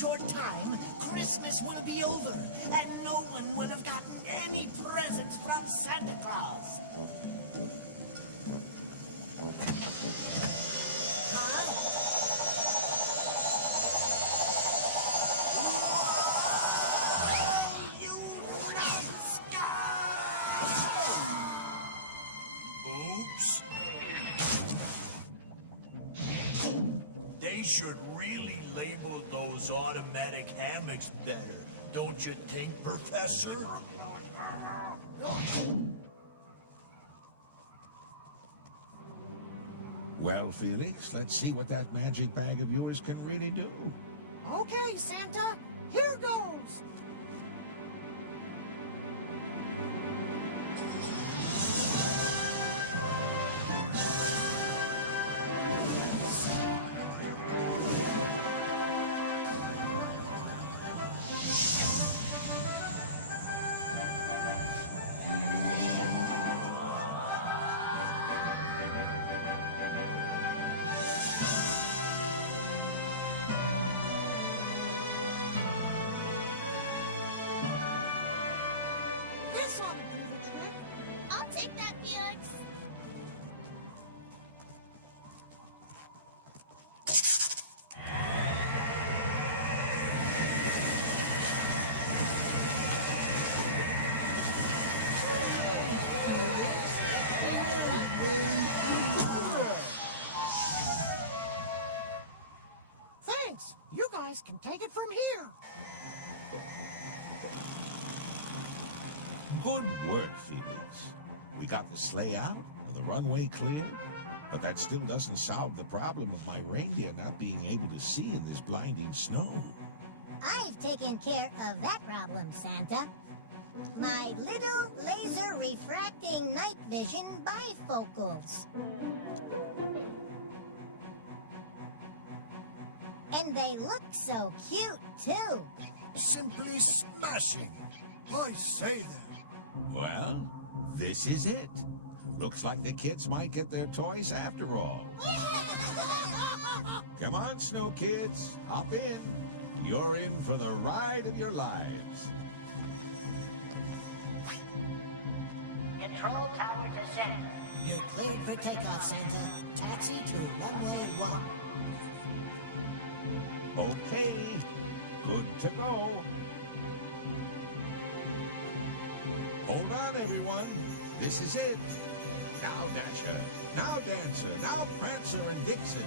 short time, Christmas will be over, and no one will have gotten any presents from Santa Claus. Oops. They should really label those automatic hammocks better, don't you think, Professor? Well, Felix, let's see what that magic bag of yours can really do. Okay, Santa, here goes. This ought to do the trick. I'll take that, Felix. Thanks. You guys can take it from here. Good work, Felix. We got the sleigh out, the runway cleared, but that still doesn't solve the problem of my reindeer not being able to see in this blinding snow. I've taken care of that problem, Santa. My little laser refracting night vision bifocals. And they look so cute, too. Simply smashing. I say that. Well, this is it. Looks like the kids might get their toys after all. Come on, Snow Kids, hop in. You're in for the ride of your lives. Control tower to center. You're cleared for takeoff, Santa. Taxi to runway 1. Okay, good to go. Hold on, everyone. This is it. Now Dasher, now Dancer, now Prancer and Vixen.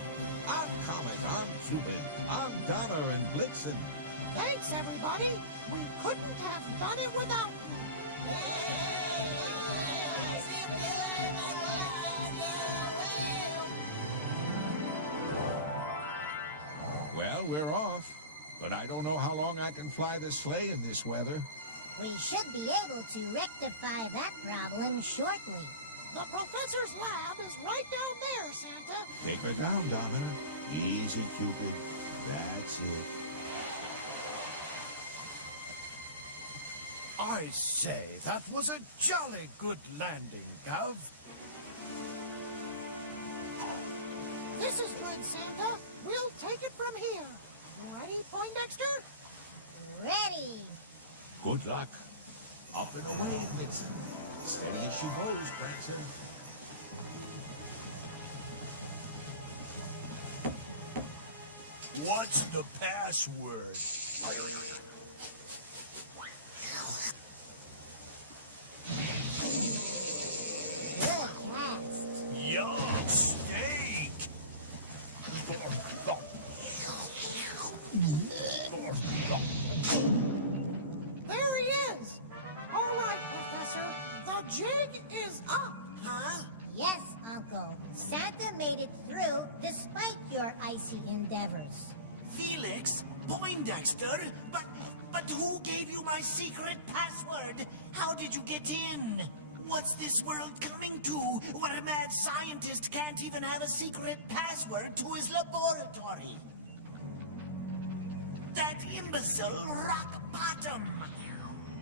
I'm Comet, I'm Cupid, I'm Donner and Blitzen. Thanks, everybody. We couldn't have done it without you. Well, we're off. But I don't know how long I can fly the sleigh in this weather. We should be able to rectify that problem shortly. The professor's lab is right down there, Santa. Take her down, Donner. Easy, Cupid. That's it. I say, that was a jolly good landing, Gov. This is good, Santa. We'll take it from here. Ready, Poindexter? Ready. Good luck. Up and away, Vixen. Steady as she goes, Prancer. What's the password? Good cast. Yum, steak! There he is. All right, Professor. The jig is up. Huh? Yes, Uncle. Santa made it through despite your icy endeavors. Felix? Poindexter? But who gave you my secret password? How did you get in? What's this world coming to, where a mad scientist can't even have a secret password to his laboratory? That imbecile Rock Bottom!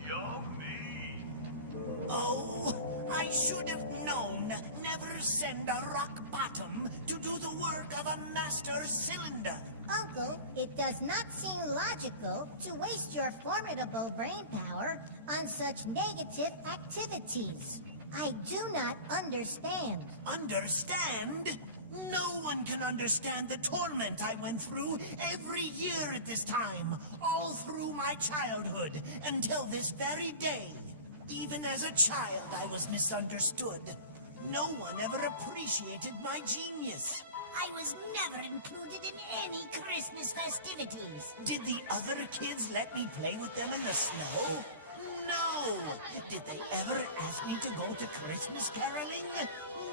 Yummy! Oh, I should have known. Never send a Rock Bottom to do the work of a master cylinder. Uncle, it does not seem logical to waste your formidable brain power on such negative activities. I do not understand. Understand? No one can understand the torment I went through every year at this time, all through my childhood, until this very day. Even as a child, I was misunderstood. No one ever appreciated my genius. I was never included in any Christmas festivities. Did the other kids let me play with them in the snow? No! Did they ever ask me to go to Christmas caroling?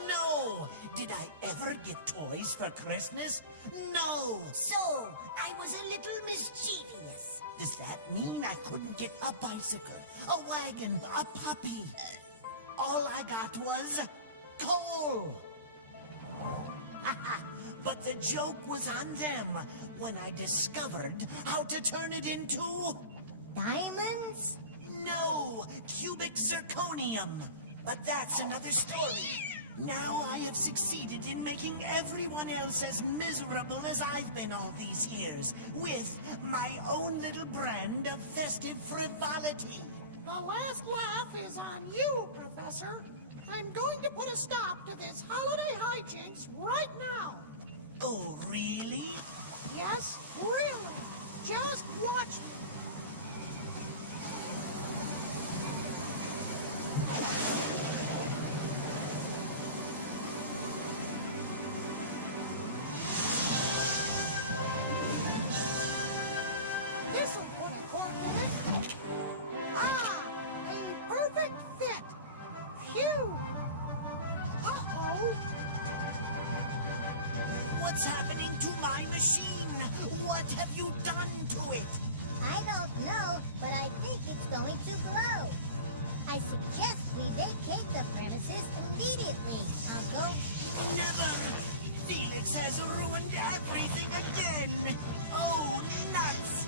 No! Did I ever get toys for Christmas? No! So, I was a little mischievous. Does that mean I couldn't get a bicycle, a wagon, a puppy? All I got was coal! But the joke was on them when I discovered how to turn it into... Diamonds? No, cubic zirconium. But that's another story. Now I have succeeded in making everyone else as miserable as I've been all these years, with my own little brand of festive frivolity. The last laugh is on you, Professor. I'm going to put a stop to this holiday hijinks right now. Oh, really? Yes, really. Just watch me. This'll put a cork in it. Ah, a perfect fit. Phew. Uh-oh. What's happening to my machine? What have you done to it? I don't know, but I think it's going to glow. I suggest we vacate the premises immediately, Uncle. Never! Felix has ruined everything again! Oh, nuts!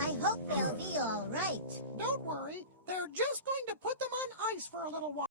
I hope they'll be all right. Don't worry. They're just going to put them on ice for a little while.